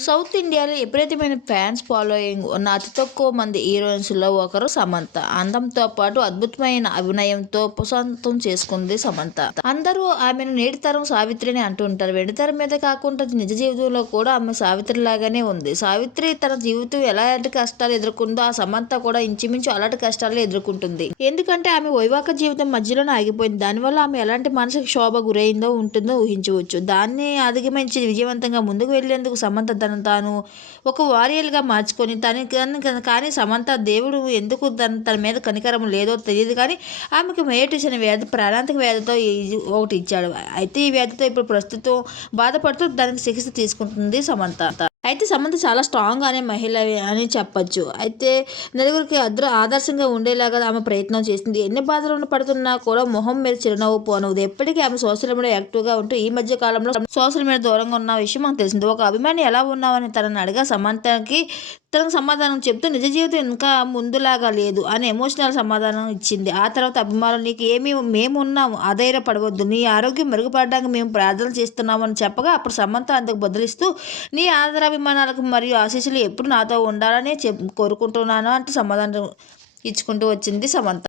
South ఇండియాలో విపరీతమైన fans following ఉన్న అతి తక్కువ మంది హీరోయిన్స్లో ఒకరు సమంత. అందంతో పాటు అద్భుతమైన అభినయంతో ప్రశాంతం చేసుకుంది సమంత. అందరూ ఆమెను నేటి తరం సావిత్రిని అంటుంటారు వెండితెర మీద కాకుండా నిజ జీవితంలో కూడా ఆమె సావిత్రి లాగానే ఉంది. సావిత్రి తన జీవితం ఎలాంటి కష్టాలు ఎదుర్కొందో ఆ సమంత కూడా ఇంచుమించు అలాంటి కష్టాలు ఎదుర్కొంటుంది. ఎందుకంటే ఆమె వైవాహిక జీవితం మధ్యలోనే ఆగిపోయింది. దానివల్ల ఆమె ఎలాంటి మానసిక శోభ గురైందో ఉంటుందో ఊహించవచ్చు. దాన్ని అధిగమించి విజయవంతంగా ముందుకు వెళ్ళేందుకు సమంత తను తాను ఒక వారియర్గా మార్చుకొని తన కానీ సమంత దేవుడు ఎందుకు తన తన మీద కనికరం లేదో తెలియదు కానీ ఆమెకు మేటిస్ అనే వ్యాధి ప్రాణాంతక వ్యాధితో ఒకటి ఇచ్చాడు. అయితే ఈ వ్యాధితో ఇప్పుడు ప్రస్తుతం బాధపడుతూ దానికి చికిత్స తీసుకుంటుంది సమంత. అయితే సమంత చాలా స్ట్రాంగ్ అనే మహిళ అని చెప్పొచ్చు. అయితే నలుగురికి అద్ర ఆదర్శంగా ఉండేలాగా ఆమె ప్రయత్నం చేసింది. ఎన్ని బాధలను పడుతున్నా కూడా మొహం మీద చిరునవ్వు పోనవుది. ఎప్పటికీ ఆమె సోషల్ మీడియా యాక్టివ్గా ఉంటూ ఈ మధ్య కాలంలో సోషల్ మీడియా దూరంగా ఉన్న విషయం మనకు తెలిసింది. ఒక అభిమాని ఎలా ఉన్నావని తనని అడిగా సమంతకి తనకు సమాధానం చెప్తూ నిజ జీవితం ఇంకా ముందులాగా లేదు అని ఎమోషనల్ సమాధానం ఇచ్చింది. ఆ తర్వాత అభిమానులు నీకు ఏమి మేము ఉన్నాము అధైర్యపడవద్దు. నీ ఆరోగ్యం మెరుగుపడడానికి మేము ప్రార్థన చేస్తున్నామని చెప్పగా అప్పుడు సమంత అందుకు బదులిస్తూ నీ ఆదరాభిమానాలకు మరియు ఆశీస్సులు ఎప్పుడు నాతో ఉండాలని చెప్ కోరుకుంటున్నాను అంటూ సమాధానం ఇచ్చుకుంటూ వచ్చింది సమంత.